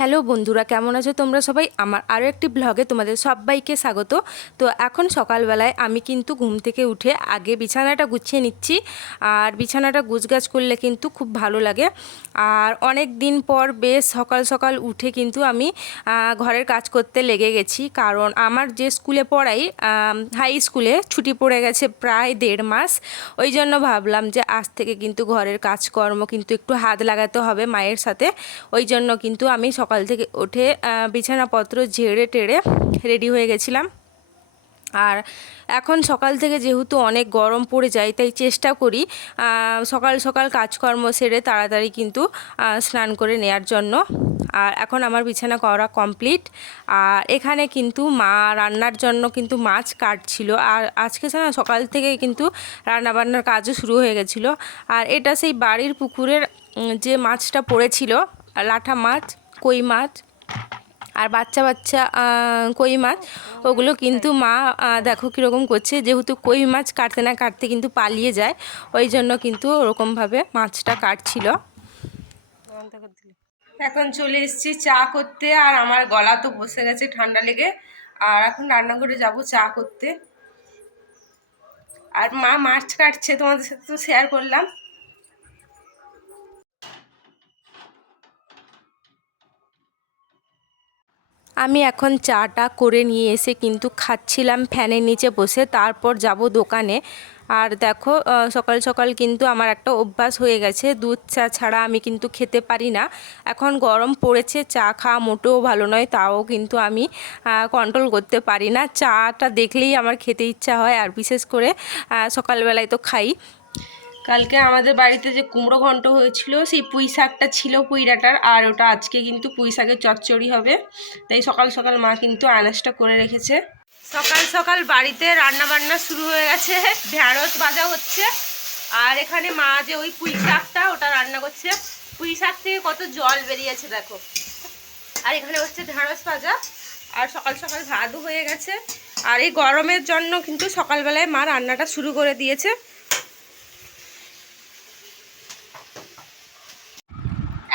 Hello বন্ধুরা, কেমন আছো তোমরা সবাই? আমার আরও একটি ব্লগে তোমাদের সবাইকে স্বাগত। তো এখন সকালবেলায় আমি কিন্তু ঘুম থেকে উঠে আগে বিছানাটা গুছিয়ে নিচ্ছি। আর বিছানাটা গুছগাছ করলে কিন্তু খুব ভালো লাগে। আর অনেক দিন পর বেশ সকাল সকাল উঠে কিন্তু আমি ঘরের কাজ করতে লেগে গেছি, কারণ আমার যে স্কুলে পড়াই হাই স্কুলে ছুটি পড়ে গেছে প্রায় 1.5 মাস। ওই জন্য ভাবলাম যে আজ থেকে কিন্তু ঘরের কাজকর্ম কিন্তু একটু হাত লাগাতে হবে মায়ের সাথে। ওই জন্য কিন্তু আমি সকাল থেকে উঠে বিছানাপত্র ঝেড়ে টেড়ে রেডি হয়ে গেছিলাম। আর এখন সকাল থেকে যেহেতু অনেক গরম পড়ে যায়, তাই চেষ্টা করি সকাল সকাল কাজকর্ম সেরে তাড়াতাড়ি কিন্তু স্নান করে নেওয়ার জন্য। আর এখন আমার বিছানা করা কমপ্লিট। আর এখানে কিন্তু মা রান্নার জন্য কিন্তু মাছ কাটছিল। আর আজকে সকাল থেকে কিন্তু রান্নাবান্নার কাজও শুরু হয়ে গেছিলো। আর এটা সেই বাড়ির পুকুরের যে মাছটা পড়েছিল, লাঠা মাছ, কই মাছ আর বাচ্চা বাচ্চা কই মাছ, ওগুলো কিন্তু মা দেখো কীরকম করছে। যেহেতু কই মাছ কাটতে না কাটতে কিন্তু পালিয়ে যায়, ওই জন্য কিন্তু ওরকমভাবে মাছটা কাটছিল। এখন চলে এসেছি চা করতে, আর আমার গলা তো বসে গেছে ঠান্ডা লেগে। আর এখন রান্নাঘরে যাব চা করতে। আর মা মাছ কাটছে, তোমাদের সাথে তো শেয়ার করলাম। আমি এখন চাটা করে নিয়ে এসে কিন্তু খাচ্ছিলাম ফ্যানের নিচে বসে, তারপর যাব দোকানে। আর দেখো সকাল সকাল কিন্তু আমার একটা অভ্যাস হয়ে গেছে, দুধ চা ছাড়া আমি কিন্তু খেতে পারি না। এখন গরম পড়েছে, চা খাওয়া মোটেও ভালো নয়, তাও কিন্তু আমি কন্ট্রোল করতে পারি না। চাটা দেখলেই আমার খেতে ইচ্ছা হয়, আর বিশেষ করে সকালবেলায় তো খাই। কালকে আমাদের বাড়িতে যে কুমড়ো ঘন্ট হয়েছিল, সেই পুঁই শাকটা ছিল পুঁই ডাঁটার, আর ওটা আজকে কিন্তু পুঁই শাকের চচ্চড়ি হবে। তাই সকাল সকাল মা কিন্তু আনাজটা করে রেখেছে। সকাল সকাল বাড়িতে রান্না বান্না শুরু হয়ে গেছে, ঢ্যাঁড়স ভাজা হচ্ছে। আর এখানে মা যে ওই পুঁই শাকটা ওটা রান্না করছে। পুঁই শাক থেকে কত জল বেরিয়েছে দেখো। আর এখানে হচ্ছে ঢ্যাঁড়স ভাজা, আর সকাল সকাল ভাতও হয়ে গেছে। আর এই গরমের জন্য কিন্তু সকালবেলায় মা রান্নাটা শুরু করে দিয়েছে।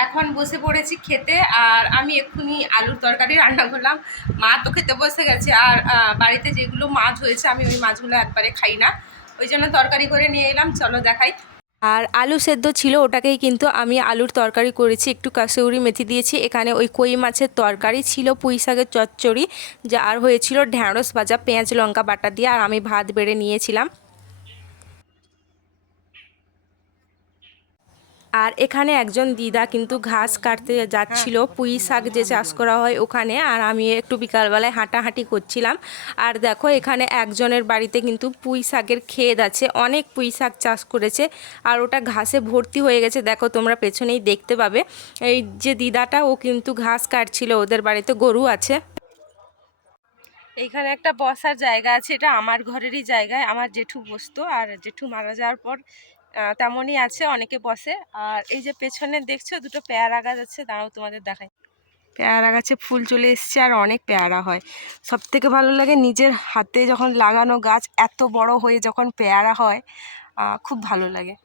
এখন বসে পড়েছি খেতে। আর আমি এক্ষুনি আলুর তরকারি রান্না করলাম, মা তো খেতে বসে গেছে। আর বাড়িতে যেগুলো মাছ হয়েছে আমি ওই মাছগুলো একবারে খাই না, ওই জন্য তরকারি করে নিয়ে এলাম, চলো দেখাই। আর আলু সেদ্ধ ছিল, ওটাকেই কিন্তু আমি আলুর তরকারি করেছি, একটু কাসুরি মেথি দিয়েছি। এখানে ওই কই মাছের তরকারি ছিল, পুঁই শাকের চচ্চড়ি, যা আর হয়েছিল ঢ্যাঁড়স ভাজা পেঁয়াজ লঙ্কা বাটা দিয়ে। আর আমি ভাত বেড়ে নিয়েছিলাম। আর এখানে একজন দিদা কিন্তু ঘাস কাটতে যাচ্ছিল, পুঁই শাক যে চাষ করা হয় ওখানে। আর আমি একটু বিকালবেলায় হাঁটাহাঁটি করছিলাম। আর দেখো এখানে একজনের বাড়িতে কিন্তু পুঁই শাকের ক্ষেত আছে, অনেক পুঁই শাক চাষ করেছে। আর ওটা ঘাসে ভর্তি হয়ে গেছে, দেখো তোমরা পেছনেই দেখতে পাবে। এই যে দিদাটা, ও কিন্তু ঘাস কাটছিল, ওদের বাড়িতে গরু আছে। এইখানে একটা বসার জায়গা আছে, এটা আমার ঘরেরই জায়গায়, আমার জেঠু বসতো। আর জেঠু মারা যাওয়ার পর তেমনই আছে, অনেকে বসে। আর এই যে পেছনে দেখছো দুটো পেয়ারা গাছ আছে, দাঁড়াও তোমাদের দেখাই। পেয়ারা গাছে ফুল চলে এসছে, আর অনেক পেয়ারা হয়। সব থেকে ভালো লাগে নিজের হাতে যখন লাগানো গাছ এত বড় হয়ে যখন পেয়ারা হয়, খুব ভালো লাগে।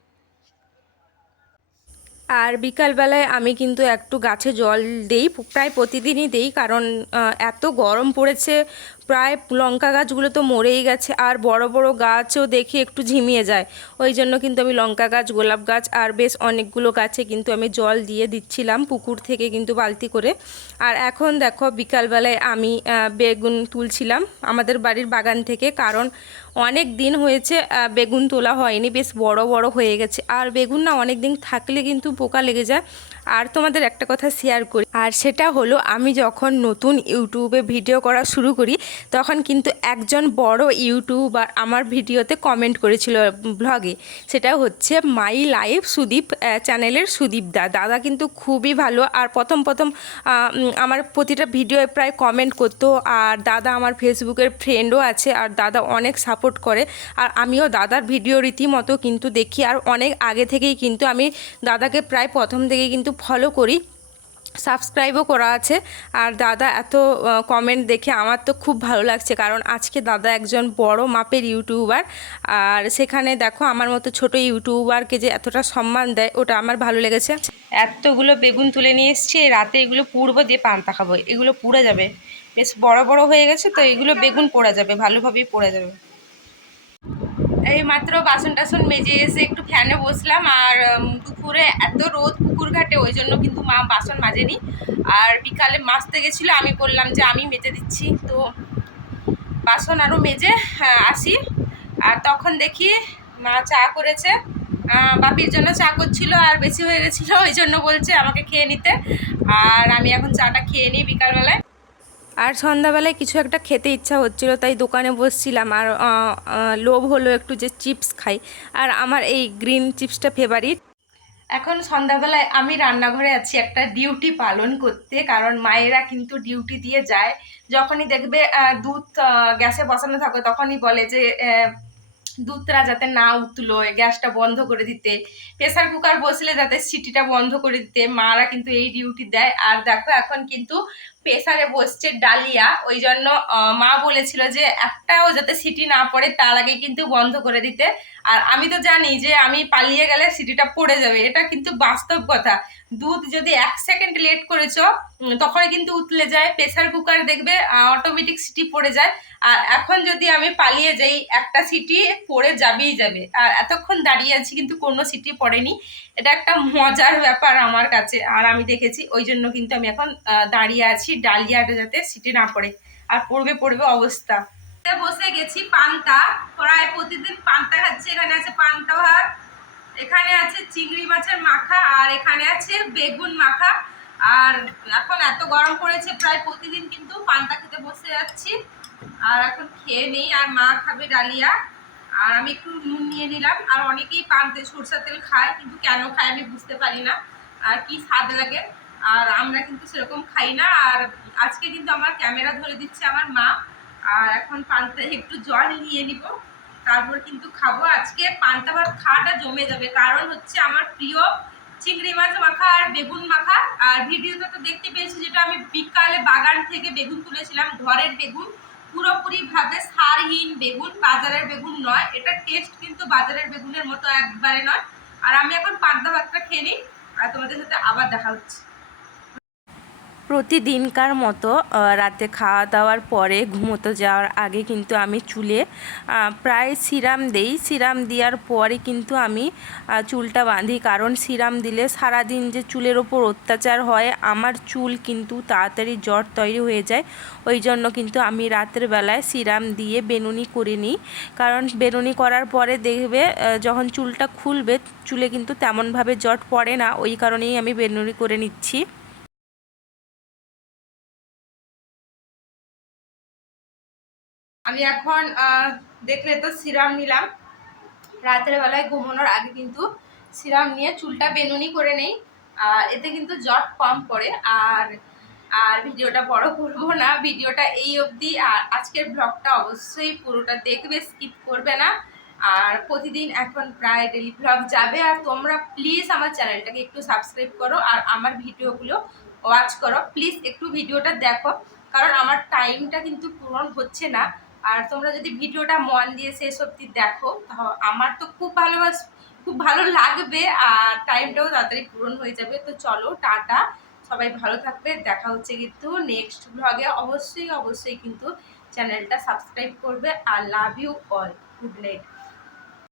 আর বিকালবেলায় আমি কিন্তু একটু গাছে জল দিই, প্রায় প্রতিদিনই দিই, কারণ এত গরম পড়েছে। প্রায় লঙ্কা গাছগুলো তো মরেই গেছে, আর বড় বড় গাছও দেখি একটু ঝিমিয়ে যায়। ওই জন্য কিন্তু আমি লঙ্কা গাছ, গোলাপ গাছ আর বেশ অনেকগুলো গাছে কিন্তু আমি জল দিয়ে দিচ্ছিলাম পুকুর থেকে কিন্তু বালতি করে। আর এখন দেখো বিকালবেলায় আমি বেগুন তুলছিলাম আমাদের বাড়ির বাগান থেকে, কারণ অনেক দিন হয়েছে বেগুন তোলা হয়নি, বেশ বড় বড় হয়ে গেছে। আর বেগুন না অনেক দিন থাকলে কিন্তু পোকা লেগে যায়। আর তোমাদের একটা কথা শেয়ার করি, আর সেটা হলো আমি যখন নতুন ইউটিউবে ভিডিও করা শুরু করি, তখন কিন্তু একজন বড় ইউটিউবার আমার ভিডিওতে কমেন্ট করেছিল ব্লগে। সেটা হচ্ছে মাই লাইফ সুদীপ চ্যানেলের সুদীপ দাদা কিন্তু খুবই ভালো। আর প্রথম প্রথম আমার প্রতিটা ভিডিওয়ে প্রায় কমেন্ট করতো। আর দাদা আমার ফেসবুকের ফ্রেন্ডও আছে, আর দাদা অনেক সাপোর্ট করে। আর আমিও দাদার ভিডিও রীতিমতো কিন্তু দেখি, আর অনেক আগে থেকেই কিন্তু আমি দাদাকে প্রায় প্রথম থেকেই কিন্তু ফলো করি। সাবস্ক্রাইবও করা আছে। আর দাদা এত কমেন্ট দেখে আমার তো খুব ভালো লাগছে, কারণ আজকে দাদা একজন বড় মাপের ইউটিউবার, আর সেখানে দেখো আমার মতো ছোট ইউটিউবারকে যে এতটা সম্মান দেয় ওটা আমার ভালো লেগেছে। এতগুলো বেগুন তুলে নিয়ে এসেছি, রাতে এগুলো পুড়বো, দিয়ে পান্তা খাবো। এগুলো পুড়ে যাবে, বেশ বড় বড় হয়ে গেছে তো, এগুলো বেগুন পোড়া যাবে, ভালোভাবেই পোড়া যাবে। এই মাত্র বাসন টাসন মেজে এসে একটু ফ্যানে বসলাম। আর দুপুরে এত রোদ পুকুর ঘাটে, ওই জন্য কিন্তু মা বাসন মাজেনি। আর বিকালে মাজতে গেছিলো, আমি বললাম যে আমি মেজে দিচ্ছি, তো বাসন আরও মেজে আসি। আর তখন দেখি মা চা করেছে, বাপির জন্য চা করছিল, আর বেশি হয়ে গেছিলো ওই জন্য বলছে আমাকে খেয়ে নিতে। আর আমি এখন চাটা খেয়ে নিই বিকালবেলায়। আর সন্ধ্যাবেলায় কিছু একটা খেতে ইচ্ছা হচ্ছিলো, তাই দোকানে বসছিলাম। আর লোভ হলো একটু যে চিপস খাই, আর আমার এই গ্রিন চিপসটা ফেভারিট। এখন সন্ধ্যাবেলায় আমি রান্নাঘরে আছি একটা ডিউটি পালন করতে, কারণ মায়েরা কিন্তু ডিউটি দিয়ে যায়। যখনই দেখবে দুধ গ্যাসে বসানো থাকে, তখনই বলে যে দুধটা যাতে না উতলো, গ্যাসটা বন্ধ করে দিতে, প্রেসার কুকার বসলে যাতে সিটিটা বন্ধ করে দিতে, মারা কিন্তু এই ডিউটি দেয়। আর দেখো এখন কিন্তু প্রেসারে বসছে ডালিয়া, ওই জন্য মা বলেছিল যে একটাও যাতে সিটি না পড়ে তার আগে কিন্তু বন্ধ করে দিতে। আর আমি তো জানি যে আমি পালিয়ে গেলে সিটিটা পড়ে যাবে, এটা কিন্তু বাস্তব কথা। দুধ যদি 1 সেকেন্ড লেট করেছ তখনই কিন্তু উতলে যায়, প্রেসার কুকার দেখবে অটোমেটিক সিটি পড়ে যায়। আর এখন যদি আমি পালিয়ে যাই, একটা সিটি পড়ে যাবেই যাবে। আর এতক্ষণ দাঁড়িয়ে আছি কিন্তু কোনো সিটি পড়েনি, এটা একটা মজার ব্যাপার আমার কাছে। আর আমি দেখেছি, ওই জন্য কিন্তু আমি এখন দাঁড়িয়ে আছি, ডালিয়াটা যাতে সিটি না পড়ে। আর পড়বে পড়বে অবস্থা। বসে গেছি পান্তা, প্রায় প্রতিদিন পান্তা খাচ্ছি। এখানে আছে পান্তা ভাত, এখানে আছে চিংড়ি মাছের মাখা, আর এখানে আছে বেগুন মাখা। আর এখন এত গরম পড়েছে, প্রায় প্রতিদিন কিন্তু পান্তা খেতে বসে যাচ্ছি। আর এখন খেয়ে নেই, আর মা খাবে ডালিয়া, আর আমি একটু নুন নিয়ে নিলাম। আর অনেকেই পান্তে সরষের তেল খায়, কিন্তু কেন খায় আমি বুঝতে পারি না, আর কি স্বাদ লাগে। আর আমরা কিন্তু সেরকম খাই না। আর আজকে কিন্তু আমার ক্যামেরা ধরে দিচ্ছে আমার মা। আর এখন পান্তা একটু জল নিয়ে নিব, তারপর কিন্তু খাবো। আজকে পান্তা ভাত খাওয়াটা জমে যাবে, কারণ হচ্ছে আমার প্রিয় চিংড়ি মাছ মাখা আর বেগুন মাখা। আর ভিডিওটা তো দেখতে পেয়েছি, যেটা আমি বিকালে বাগান থেকে বেগুন তুলেছিলাম, ঘরের বেগুন, পুরোপুরি ভাবে সারহীন বেগুন, বাজারের বেগুন নয়। এটা টেস্ট কিন্তু বাজারের বেগুনের মতো একবারে নয়। আর আমি এখন পান্তা ভাতটা খেয়ে নিই, আর তোমাদের সাথে আবার দেখা হচ্ছে। প্রতিদিনকার মতো রাতে খাওয়া দাওয়ার পরে ঘুমোতে যাওয়ার আগে কিন্তু আমি চুলে প্রায় সিরাম দেই। সিরাম দেওয়ার পরে কিন্তু আমি চুলটা বাঁধি, কারণ সিরাম দিলে সারাদিন যে চুলের ওপর অত্যাচার হয়, আমার চুল কিন্তু তাড়াতাড়ি জট তৈরি হয়ে যায়। ওই জন্য কিন্তু আমি রাতের বেলায় সিরাম দিয়ে বেনুনি করে নিই, কারণ বেনুনি করার পরে দেখবে যখন চুলটা খুলবে, চুলে কিন্তু তেমনভাবে জট পড়ে না। ওই কারণেই আমি বেনুনি করে নিচ্ছি। আমি এখন দেখলে তো সিরাম নিলাম, রাতের বেলায় ঘুমানোর আগে কিন্তু সিরাম নিয়ে চুলটা বেনুনি করে নেই, এতে কিন্তু জট কম পড়ে। আর আর ভিডিওটা বড় করবো না, ভিডিওটা এই অবধি। আর আজকের ব্লগটা অবশ্যই পুরোটা দেখবে, স্কিপ করবে না। আর প্রতিদিন এখন প্রায় ডেলি ব্লগ যাবে। আর তোমরা প্লিজ আমার চ্যানেলটাকে একটু সাবস্ক্রাইব করো, আর আমার ভিডিওগুলো ওয়াচ করো, প্লিজ একটু ভিডিওটা দেখো, কারণ আমার টাইমটা কিন্তু পূরণ হচ্ছে না। আর তোমরা যদি ভিডিওটা মন দিয়ে শেষ অবধি দেখো, আমার তো খুব ভালো লাগবে, আর টাইমটাও তাড়াতাড়ি পূরণ হয়ে যাবে। তো চলো, টাটা, সবাই ভালো থাকবে, দেখা হচ্ছে কিন্তু নেক্সট ব্লগে। অবশ্যই অবশ্যই কিন্তু চ্যানেলটা সাবস্ক্রাইব করবে। আর love you all, good night.